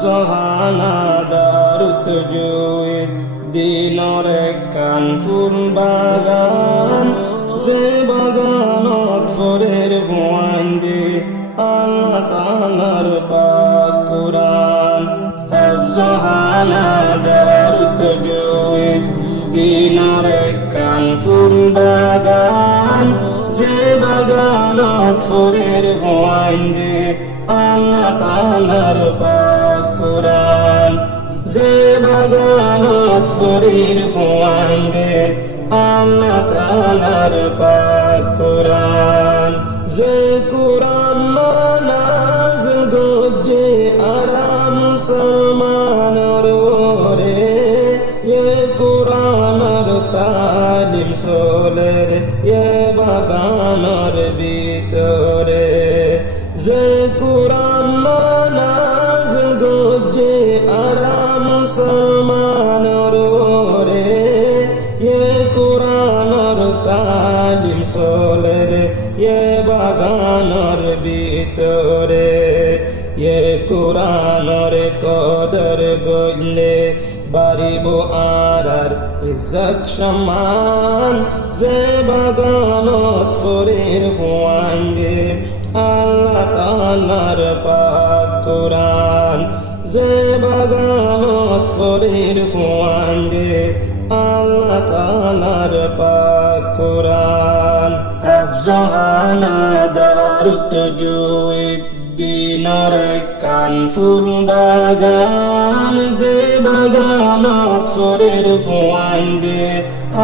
হাফজহানা দারুত জুইদ দিনর কান ফুল বাগান যে বাগানত ফরের ফুয়াইন্দে আল্লাহ তাআলার পাক কুরআন হাফজহানা দারুত জুইদ দিনর কান ফুল বাগান যে বাগানত ফরের ফুয়াইন্দে আল্লাহ তাআলার পাক কুরআন যে বাগানত ফরের ফুয়াইন্দে আল্লাহ তাআলার পাক কুরআন যে কুরআন নাযিল গজে আরাম মুসলমানর ওরে এ কুরআনর তালিম চলে এ বাগানর ভিতরে যে কুরআন নাযিল গজে আরাম মুসলমানর ওরে এ কুরআনর তালিম চলে এ বাগানর ভিতরে এ কুরআনর কদর গইলে বাড়িব আর ইজ্জত সম্মান যে বাগানত ফরের ফুয়াইন্দে আল্লাহ তাআলার পাক কুরআন যে বাগানত ফরের ফুয়াইন্দে আল্লাহ তাআলার পাক কুরআন হাফজহানা দারুত জুইদ দিনর কান ফুল বাগান যে বাগানত ফরের ফুয়াইন্দে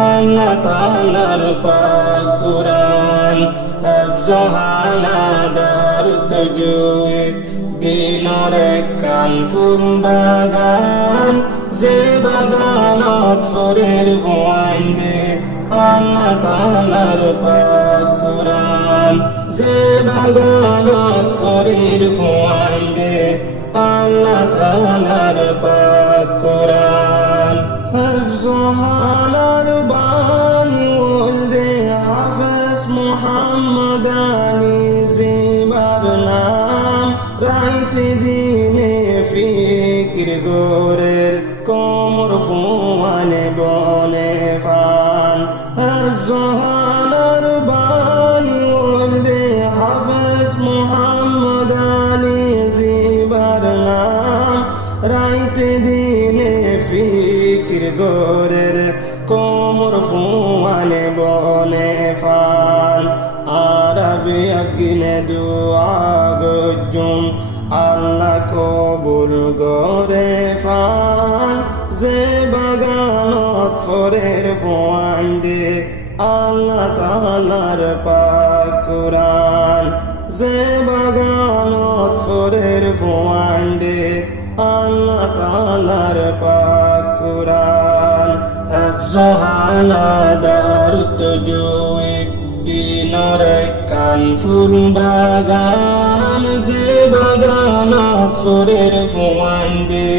আল্লাহ তাআলার পাক কুরআন হাফজহানা দারুত জুইদ দিনর কান ফুল বাগান যে বাগানত ফরের ফুয়াইন্দে আল্লাহ তাআলার পাক কুরআন যে বাগানত ফরের ফুয়াইন্দে আল্লাহ তাআলার পাক কুরআন হাফজহানার বাণী ওলদে হাফেজ মুহাম্মদ আলী জিবার নাম রাইতে দিনে ফিকির গোরের কোমর ফুয়ানে বনে ফান হাফজহানার বাণী ওলদে হাফেজ মুহাম্মদ আলী জিবার নাম রাইতে দিনে ফিকির গোরের কোমর ফুয়ানে বনে ফান আরবি আকিনে দুআ গজুম আল্লাহ কবুল গরে ফান যে বাগানত ফরের ফুয়াইন্দে আল্লাহ তাআলার পাক কুরআন যে বাগানত ফরের ফুয়াইন্দে আল্লাহ তাআলার পাক কুরআন হাফজহানা দারুত জুইদ দিনর কান ফুল বাগান যে বাগানত ফরের ফুয়াইন্দে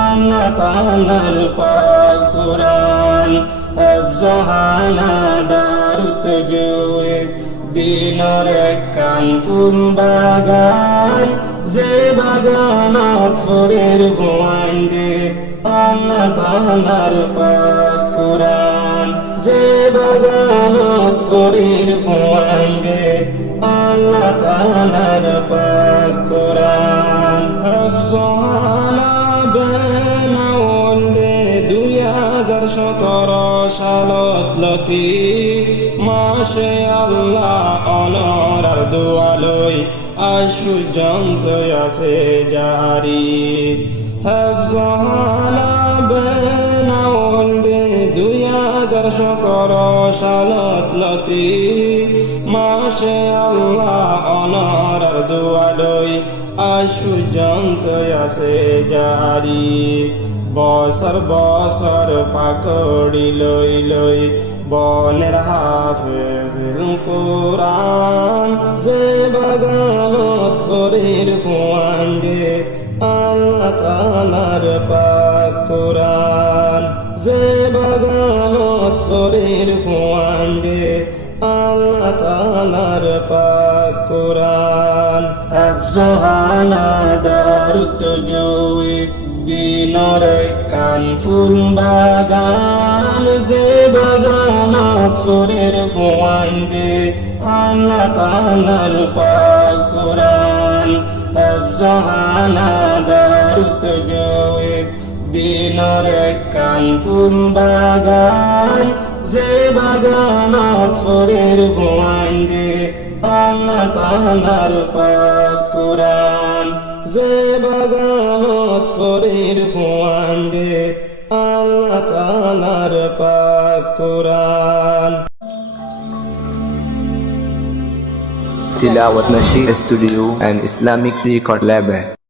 আল্লাহ তাআলার পাক কুরআন হাফজহানা দারুত জুইদ দিনর কান ফুল বাগান যে বাগানত ফরের ফুয়াইন্দে আল্লাহ তাআলার পাক কুরআন যে বাগানত ফরের ফুয়াইন্দে আল্লাহ তাআলার পাক কুরআন হাফজহানা বেনাওলদে 2017 সালত লতি মাসে আল্লাহ অনরার দোয়ালই আশুজন্ত আছে জারি হাফজহানা বেনাওলদে 2017 সালত লতি মাসে আল্লাহ অনরার দোয়ালই আশুজন্ত আছে জারি বছর বছর পাকড়ি লই লই বনের হাফেজুল কুরআন যে বাগানত ফরের ফুয়াইন্দে আল্লাহ তাআলার পাক কুরআন যে বাগানত ফরের ফুয়াইন্দে আল্লাহ তাআলার পাক কুরআন হাফজহানা তুজুইদ দিনর কান ফুল বাগান যে বাগানত ফুরের ফুয়াইন্দে আল্লাহ তাআলার পাক কুরআন আফজাহানা দারুত জুইদ দিনর কান ফুল বাগান যে বাগানত ফুরের ফুয়াইন্দে আল্লাহ তাআলার পাক কুরআন যে বাগানত ফুরের ফুয়াইন্দে আল্লাহ তাআলার পাক কুরআন Tilawat Nasheed Studio and Islamic Record Label.